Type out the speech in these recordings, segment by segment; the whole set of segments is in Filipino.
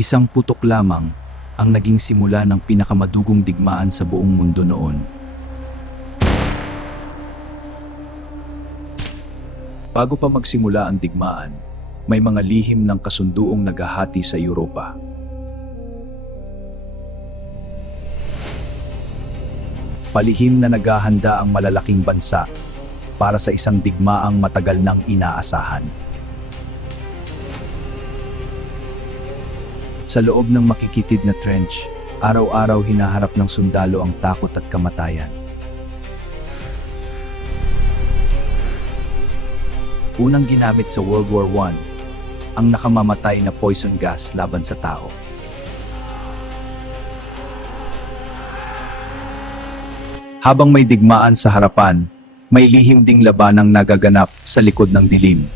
Isang putok lamang ang naging simula ng pinakamadugong digmaan sa buong mundo noon. Bago pa magsimula ang digmaan, may mga lihim ng kasunduong naghahati sa Europa. Palihim na naghahanda ang malalaking bansa para sa isang digmaang matagal nang inaasahan. Sa loob ng makikitid na trench, araw-araw hinaharap ng sundalo ang takot at kamatayan. Unang ginamit sa World War I, ang nakamamatay na poison gas laban sa tao. Habang may digmaan sa harapan, may lihim ding labanang nagaganap sa likod ng dilim.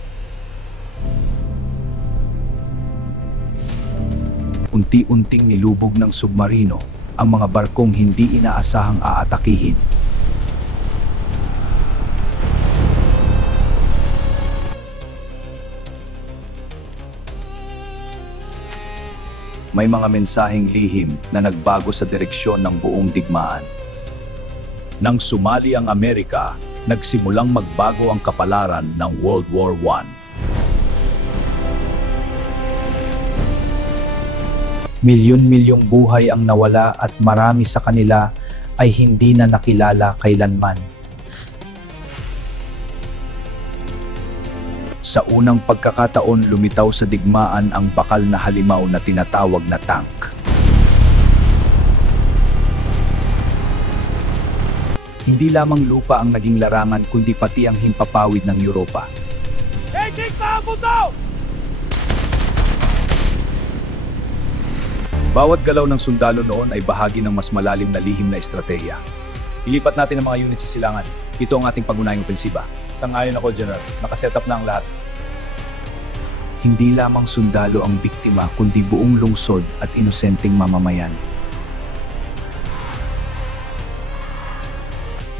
Unti-unting nilubog ng submarino ang mga barkong hindi inaasahang aatakihin. May mga mensaheng lihim na nagbago sa direksyon ng buong digmaan. Nang sumali ang Amerika, nagsimulang magbago ang kapalaran ng World War I. Milyon-milyong buhay ang nawala at marami sa kanila ay hindi na nakilala kailanman. Sa unang pagkakataon, lumitaw sa digmaan ang bakal na halimaw na tinatawag na tank. Hindi lamang lupa ang naging larangan kundi pati ang himpapawid ng Europa. Bawat galaw ng sundalo noon ay bahagi ng mas malalim na lihim na estratehiya. Ilipat natin ang mga unit sa silangan. Ito ang ating pangunahing opensiba. Sang-ayon ako, General. Nakasetup na ang lahat. Hindi lamang sundalo ang biktima kundi buong lungsod at inosenteng mamamayan.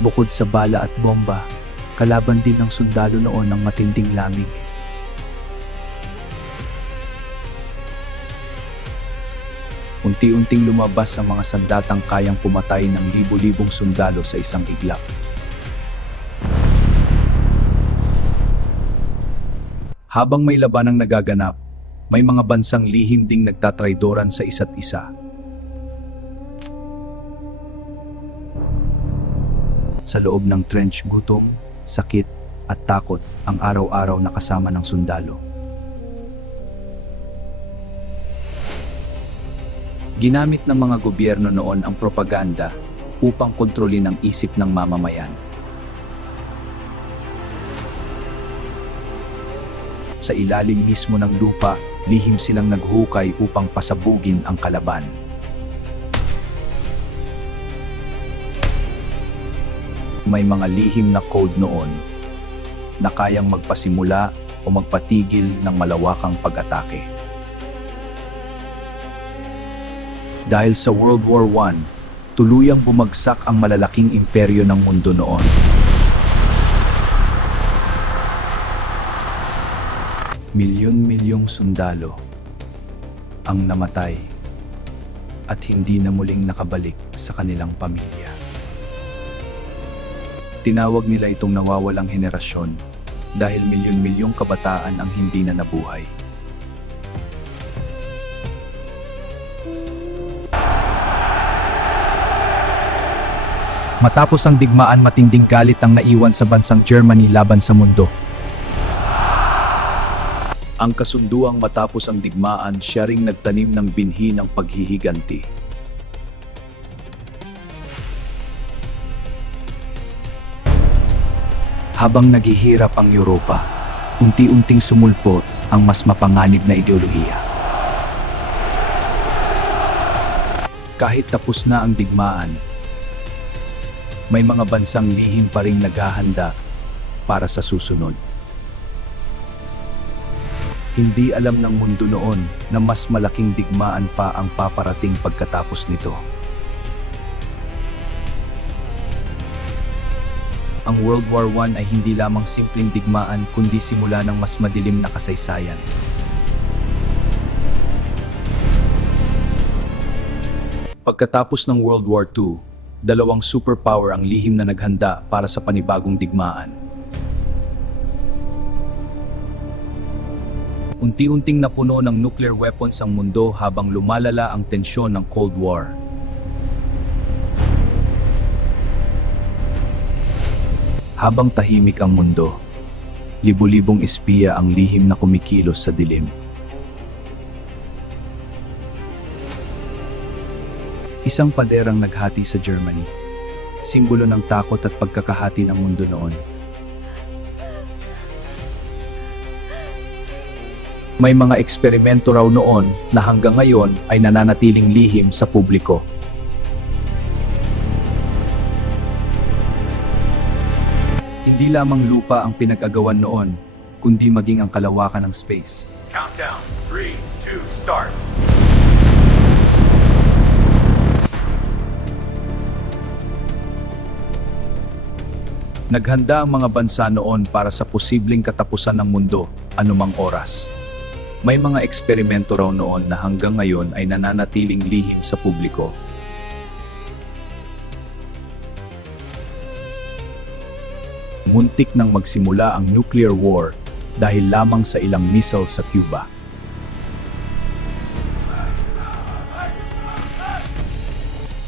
Bukod sa bala at bomba, kalaban din ng sundalo noon ang matinding lamig. Unti-unting lumabas ang mga sandatang kayang pumatay ng libu-libong sundalo sa isang iglap. Habang may labanang nagaganap, may mga bansang lihim ding nagtatraidoran sa isa't isa. Sa loob ng trench, gutom, sakit at takot ang araw-araw na kasama ng sundalo. Ginamit ng mga gobyerno noon ang propaganda upang kontrolin ang isip ng mamamayan. Sa ilalim mismo ng lupa, lihim silang naghukay upang pasabugin ang kalaban. May mga lihim na code noon na kayang magpasimula o magpatigil ng malawakang pag-atake. Dahil sa World War I, tuluyang bumagsak ang malalaking imperyo ng mundo noon. Milyon-milyong sundalo ang namatay at hindi na muling nakabalik sa kanilang pamilya. Tinawag nila itong nawawalang henerasyon dahil milyon-milyong kabataan ang hindi na nabuhay. Matapos ang digmaan, matinding galit ang naiwan sa bansang Germany laban sa mundo. Ang kasunduang matapos ang digmaan, siya ring nagtanim ng binhi ng paghihiganti. Habang naghihirap ang Europa, unti-unting sumulpot ang mas mapanganib na ideolohiya. Kahit tapos na ang digmaan, may mga bansang lihim pa ring naghahanda para sa susunod. Hindi alam ng mundo noon na mas malaking digmaan pa ang paparating pagkatapos nito. Ang World War I ay hindi lamang simpleng digmaan kundi simula ng mas madilim na kasaysayan. Pagkatapos ng World War II, dalawang superpower ang lihim na naghanda para sa panibagong digmaan. Unti-unting napuno ng nuclear weapons ang mundo habang lumalala ang tensyon ng Cold War. Habang tahimik ang mundo, libu-libong espiya ang lihim na kumikilos sa dilim. Isang paderang naghati sa Germany, simbolo ng takot at pagkakahati ng mundo noon. May mga eksperimento raw noon na hanggang ngayon ay nananatiling lihim sa publiko. Hindi lamang lupa ang pinag-agawan noon, kundi maging ang kalawakan ng space. Countdown, 3, 2, start. Naghanda ang mga bansa noon para sa posibleng katapusan ng mundo, anumang oras. May mga eksperimento raw noon na hanggang ngayon ay nananatiling lihim sa publiko. Muntik nang magsimula ang nuclear war dahil lamang sa ilang missile sa Cuba.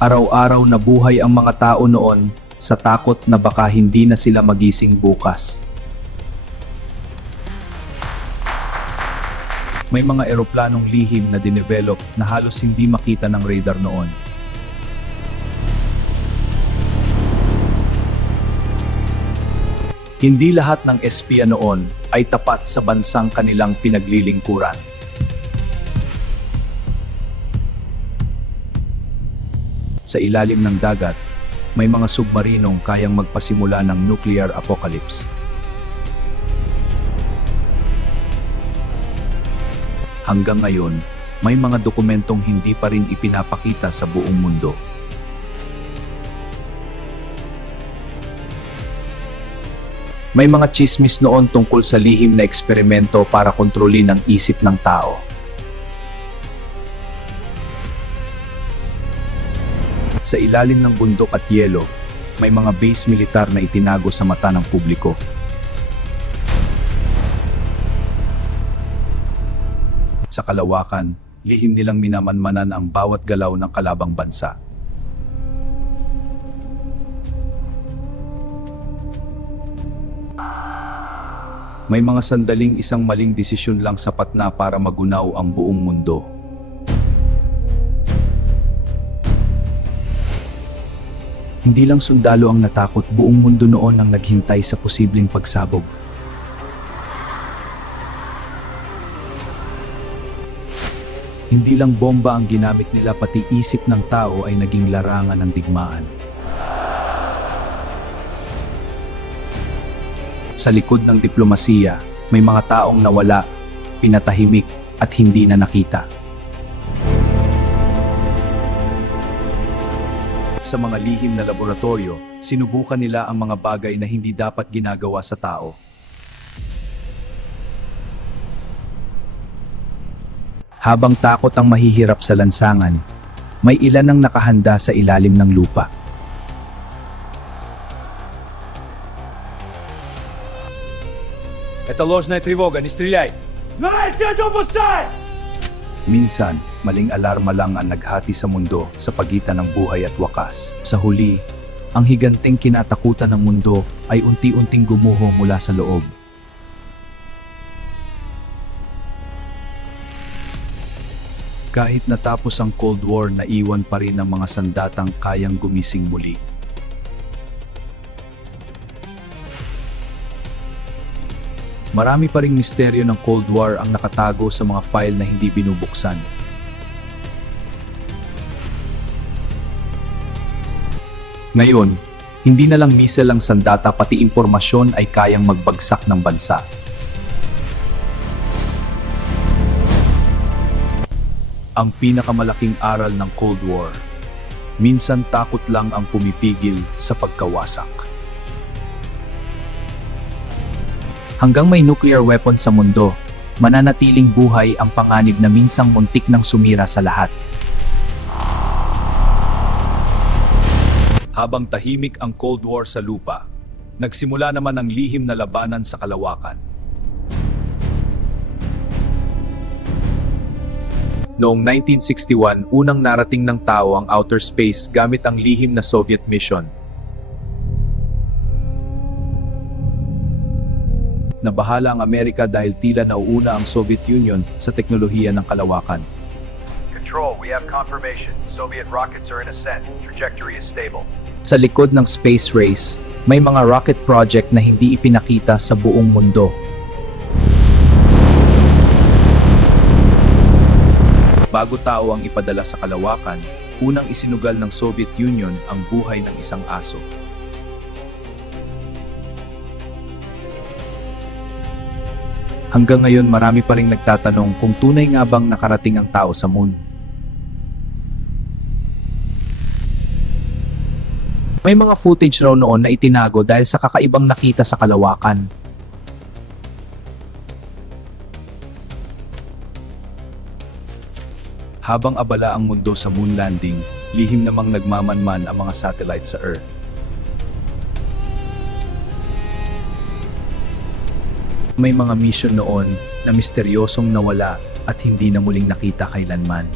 Araw-araw na buhay ang mga tao noon sa takot na baka hindi na sila magising bukas. May mga eroplanong lihim na dinevelop na halos hindi makita ng radar noon. Hindi lahat ng espiya noon ay tapat sa bansang kanilang pinaglilingkuran. Sa ilalim ng dagat, may mga submarinong kayang magpasimula ng nuclear apocalypse. Hanggang ngayon, may mga dokumentong hindi pa rin ipinapakita sa buong mundo. May mga tsismis noon tungkol sa lihim na eksperimento para kontrolin ang isip ng tao. Sa ilalim ng bundok at yelo, may mga base militar na itinago sa mata ng publiko. Sa kalawakan, lihim nilang minamanmanan ang bawat galaw ng kalabang bansa. May mga sandaling isang maling desisyon lang sapat na para magunaw ang buong mundo. Hindi lang sundalo ang natakot, buong mundo noon ang naghintay sa posibleng pagsabog. Hindi lang bomba ang ginamit nila, pati isip ng tao ay naging larangan ng digmaan. Sa likod ng diplomasiya, may mga taong nawala, pinatahimik at hindi na nakita. Sa mga lihim na laboratorio, sinubukan nila ang mga bagay na hindi dapat ginagawa sa tao. Habang takot ang mahihirap sa lansangan, may ilan ang nakahanda sa ilalim ng lupa. Это ложная тревога, не стреляй! Minsan, maling alarma lang ang naghati sa mundo sa pagitan ng buhay at wakas. Sa huli, ang higanteng kinatakutan ng mundo ay unti-unting gumuho mula sa loob. Kahit natapos ang Cold War, naiwan pa rin ang mga sandatang kayang gumising muli. Marami pa ring misteryo ng Cold War ang nakatago sa mga file na hindi binubuksan. Ngayon, hindi na lang missile ang sandata, pati impormasyon ay kayang magbagsak ng bansa. Ang pinakamalaking aral ng Cold War, minsan takot lang ang pumipigil sa pagkawasak. Hanggang may nuclear weapon sa mundo, mananatiling buhay ang panganib na minsang muntik nang sumira sa lahat. Habang tahimik ang Cold War sa lupa, nagsimula naman ang lihim na labanan sa kalawakan. Noong 1961, unang narating ng tao ang outer space gamit ang lihim na Soviet mission. Nabahala ang Amerika dahil tila nauuna ang Soviet Union sa teknolohiya ng kalawakan. Control, we have confirmation. Soviet rockets are in ascent. Trajectory is stable. Sa likod ng space race, may mga rocket project na hindi ipinakita sa buong mundo. Bago tao ang ipadala sa kalawakan, unang isinugal ng Soviet Union ang buhay ng isang aso. Hanggang ngayon marami pa ring nagtatanong kung tunay nga bang nakarating ang tao sa moon. May mga footage raw noon na itinago dahil sa kakaibang nakita sa kalawakan. Habang abala ang mundo sa moon landing, lihim namang nagmamanman ang mga satellite sa Earth. May mga mission noon na misteryosong nawala at hindi na muling nakita kailanman.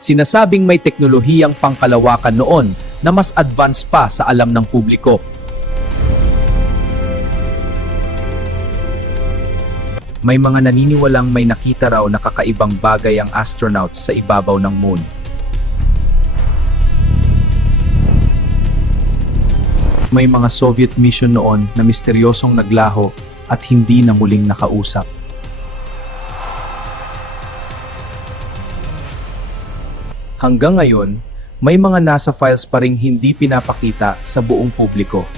Sinasabing may teknolohiyang pangkalawakan noon na mas advanced pa sa alam ng publiko. May mga naniniwalang may nakita raw na kakaibang bagay ang astronauts sa ibabaw ng moon. May mga Soviet mission noon na misteryosong naglaho at hindi na muling nakausap. Hanggang ngayon, may mga NASA files pa ring hindi pinapakita sa buong publiko.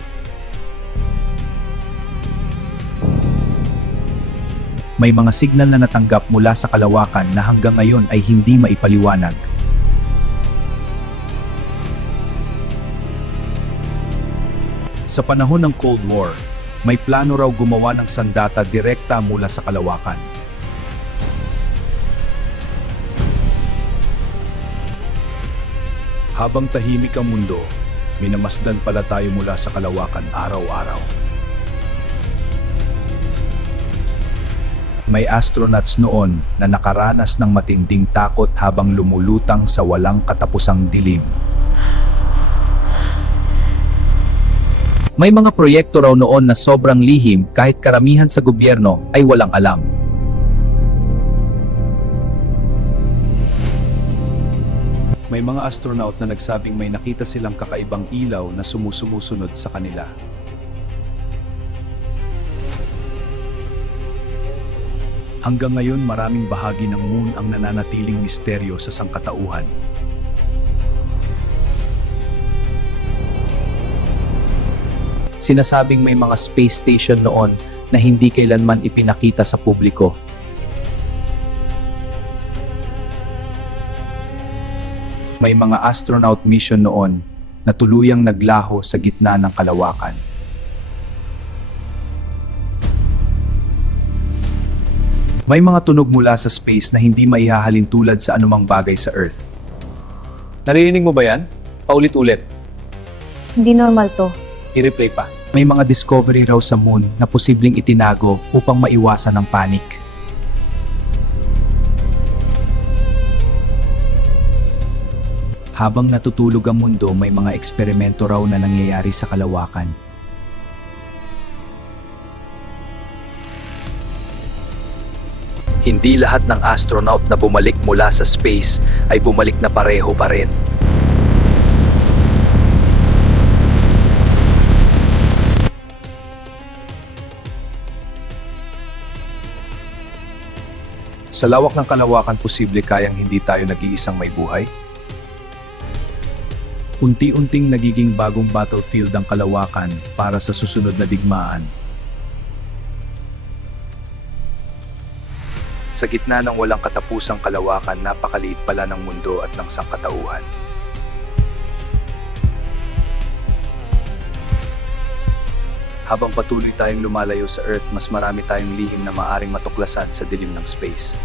May mga signal na natanggap mula sa kalawakan na hanggang ngayon ay hindi maipaliwanag. Sa panahon ng Cold War, may plano raw gumawa ng sandata direkta mula sa kalawakan. Habang tahimik ang mundo, minamasdan pala tayo mula sa kalawakan araw-araw. May astronauts noon na nakaranas ng matinding takot habang lumulutang sa walang katapusang dilim. May mga proyekto raw noon na sobrang lihim kahit karamihan sa gobyerno ay walang alam. May mga astronaut na nagsabing may nakita silang kakaibang ilaw na sumusunod sa kanila. Hanggang ngayon maraming bahagi ng moon ang nananatiling misteryo sa sangkatauhan. Sinasabing may mga space station noon na hindi kailanman ipinakita sa publiko. May mga astronaut mission noon na tuluyang naglaho sa gitna ng kalawakan. May mga tunog mula sa space na hindi maihahalin tulad sa anumang bagay sa Earth. Naririnig mo ba yan? Paulit-ulit. Hindi normal to. I-replay pa. May mga discovery raw sa moon na posibleng itinago upang maiwasan ang panic. Habang natutulog ang mundo, may mga eksperimento raw na nangyayari sa kalawakan. Hindi lahat ng astronaut na bumalik mula sa space ay bumalik na pareho pa rin. Sa lawak ng kalawakan, posible kayang hindi tayo nag-iisang may buhay? Unti-unting nagiging bagong battlefield ang kalawakan para sa susunod na digmaan. Sa gitna ng walang katapusang kalawakan, napakaliit pala ng mundo at ng sangkatauhan. Habang patuloy tayong lumalayo sa Earth, mas marami tayong lihim na maaring matuklasan sa dilim ng space.